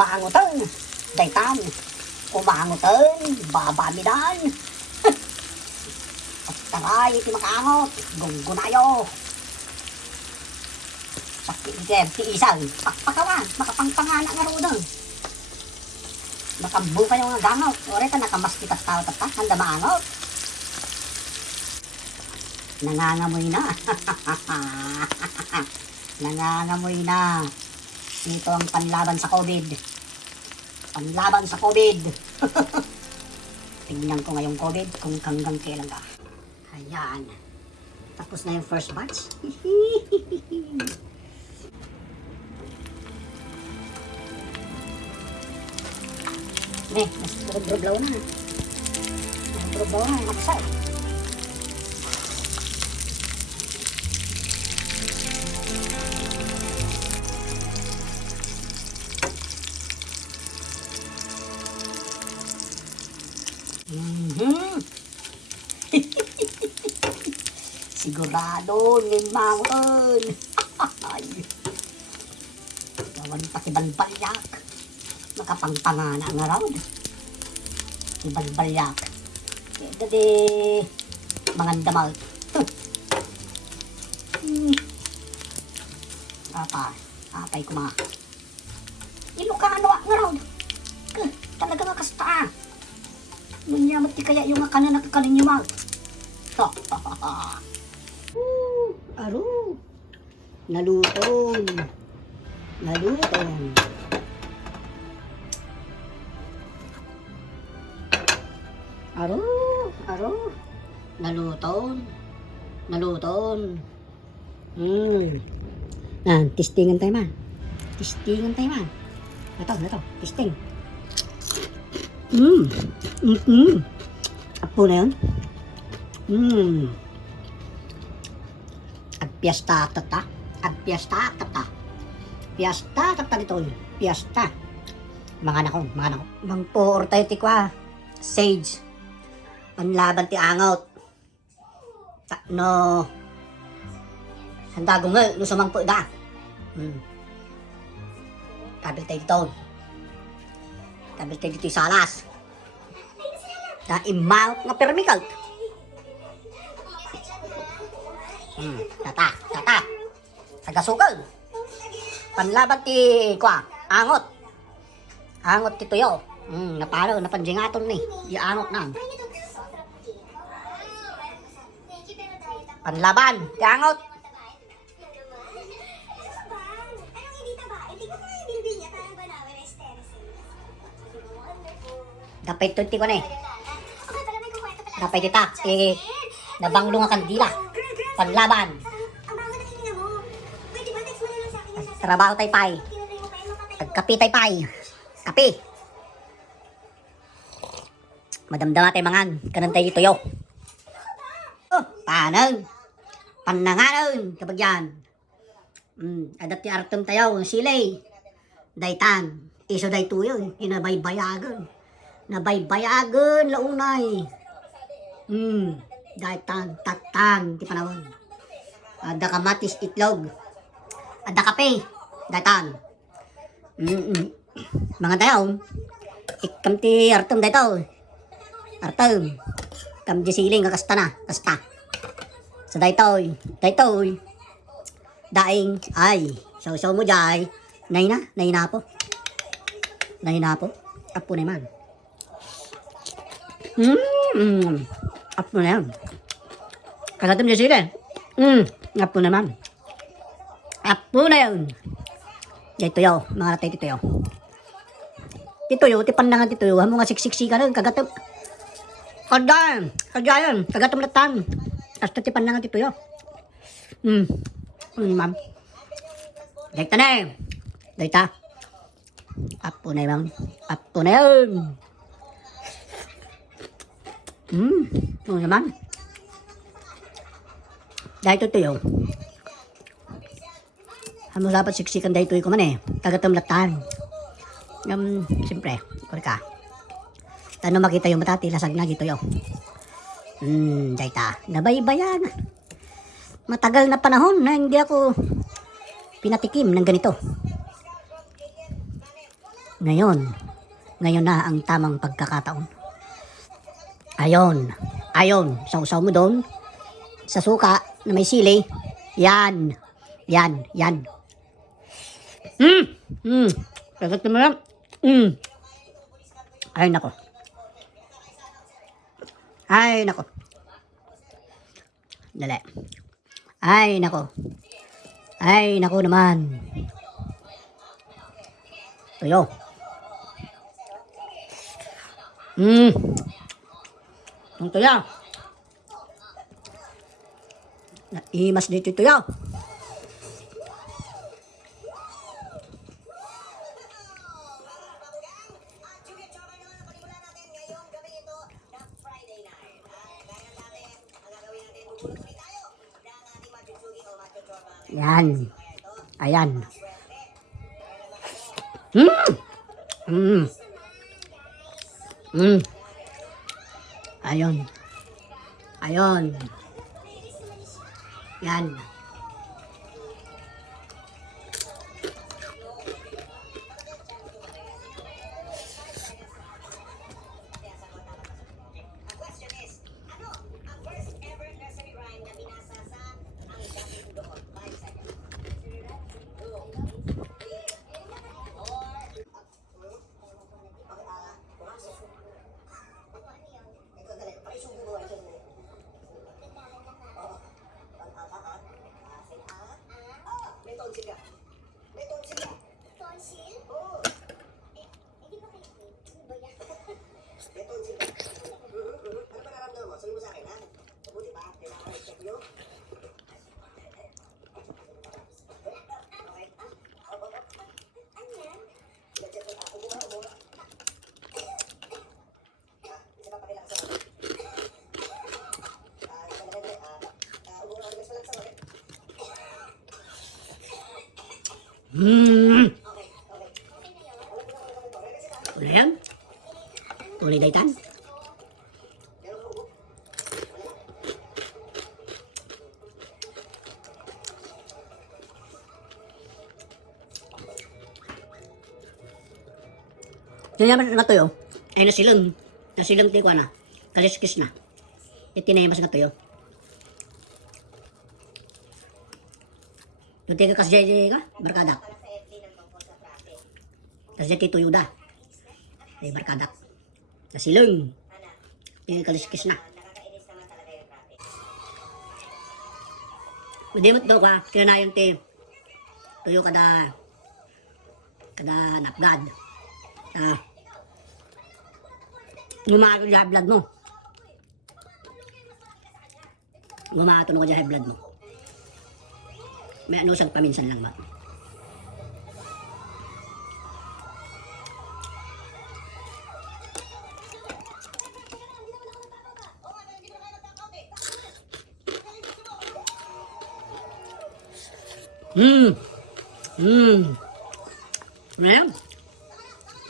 Umangutan, daytan, umangutan, babamidan. At taray, iti makaangot, gunggunayo. Sakit ti isang, pakpakawan, makapangpangana nga roon. Makambuka yung nga gangot, oreta nakamastitas tao tatak, handa maangot. Nangangamoy na. Nangangamoy na. Ito ang panlaban sa COVID. Panlaban sa COVID. Tingnan ko ngayong COVID kung hanggang kailan ka. Ayan. Tapos na yung first batch. Mas droblaw na. Droblaw na, nakasay. Sigurado, limangon. Gawan pa si balbalyak. Makapangpangana nga raw. Si balbalyak. Kaya di mangandamal. Apay ko mga. Ilokano nga raw. Talaga nga kasta. Manyamat ti kaya yung akana nakakanin niyo mag. Aro. Nalutong. Nalutong. Aro. Aro. Nalutong. Nalutong. Testingan tayo man. Testingan tayo man. Ito. Testing. Apo na yun. Agpiasta tata. Agpiasta tata. Piasta tata dito. Piasta. Mga nako. Mangpoor tayo tikwa. Sage. Panlaban ti angot. No. Handa gungel. No sumangpo da. Kabil tayo dito. Kabil tayo dito yung salas. Da imount nga permikal. Tata. Sagasukal. Panlaban ti kwa. Angot. Angot ti tuyo. Napalo, napanjingaton ni. Iangot na. Panlaban ti angot. Dapat ito ko na eh. Dapat ita. Nabanglo nga kandila. Panlaban. Trabaho tayo pay. Kapi tayo pay. Kapi. Madamdama tayo mangan. Kanan tayo ito yo. Panang. Pananganon. Kapag yan. Adat yung artem tayo. Silay. Daytan. Iso day tuyo. Inabaybayagan. Nabaybayagan. Launay. Daytan. Tatang. Di panahon. Ada kamatis itlog. Ada kape. Daytan. Mga tayo. Ikam ti artem dayto. Artem. Kam di siling kakasta na. Kasta. So daytoy. Daing. Ay. So mo jay. Nay na po. Apo na man. Apo na yan. Kasatim di siling. Apo na man. Apo na yun. Daytoyo. Mga ratay titoyo. Titoyo. Tipandangan titoyo. Hamo nga siksiksi ka nun. Kagatim. Kagayan. Kagatim latan. Hasta tipandangan titoyo. Ma'am. Dayta na eh. Dayta. Apo na yun. Apo na yun. Ano naman. Dahil titoyo. Hamo dapat siksikan dahil ito'y ko man eh. Kagatamlatan. Siyempre. Kuri ka. Tano makita yung matati. Lasag na gito yo. Dayta. Nabaybayan. Matagal na panahon na hindi ako pinatikim ng ganito. Ngayon na ang tamang pagkakataon. Ayon, sausaw mo doon sa suka na may sili. Yan. Kagat mo lang. Ay nako. Dali. Ay nako naman. Tuyo. Ang tuyo. Naimas dito tuyo. Yan. Ayan. Ayon. Yan. Udah yan? Uli daytan? Tinayaman nga toyo. Ay nasilong ti ko na. Kaliskis na. Itinayamas nga toyo. Tunti ka kasi ka, barkada. Kasi tuyo da. Ay barkada. Nasilong. Kaliskis na. Madimot daw ka, kinanayon ti tuyo kada napgad. Gumato sa blood mo. Gumato na ko sa blood mo. May anusag paminsan lang ba?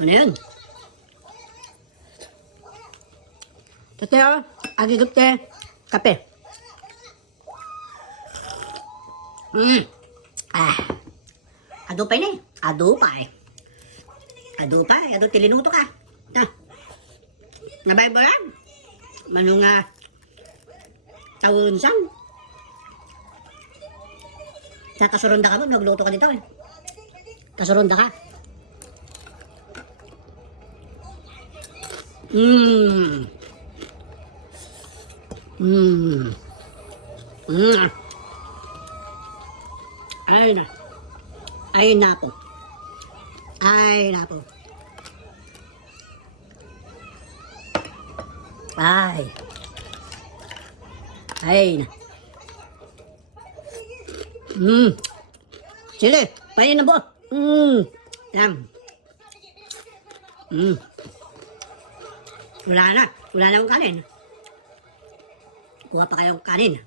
Ano yan? Tateo, agigap te, kape. Adupay na eh. Adupay, tilinuto ka. Nabay ba lang? Manunga tawon sang. Sa kasurunda ka mo, nagluto ka dito eh. Kasurunda ka. Ay napo. Ay na. Sili, panin na buo. Yan. Wala na akong kanin. Kuha pa kayong kanin.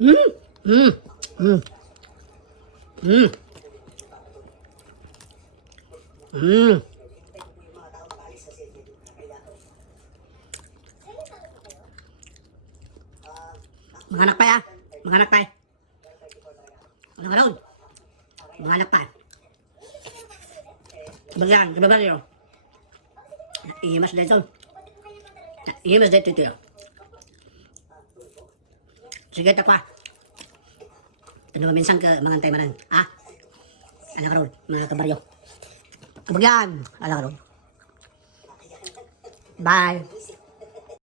Mga anak pa ya. Mga anak pa. Ano ka ron? Mga anak pa. Bagyan, di ba ba niyo? Iimas dito. Iimas dito ito. Sige, takwa. Ano minsan ka mga antay manan. Ah? Ano ka ron? Mga kabaryo. Bagyan. Ano ka ron? Bye.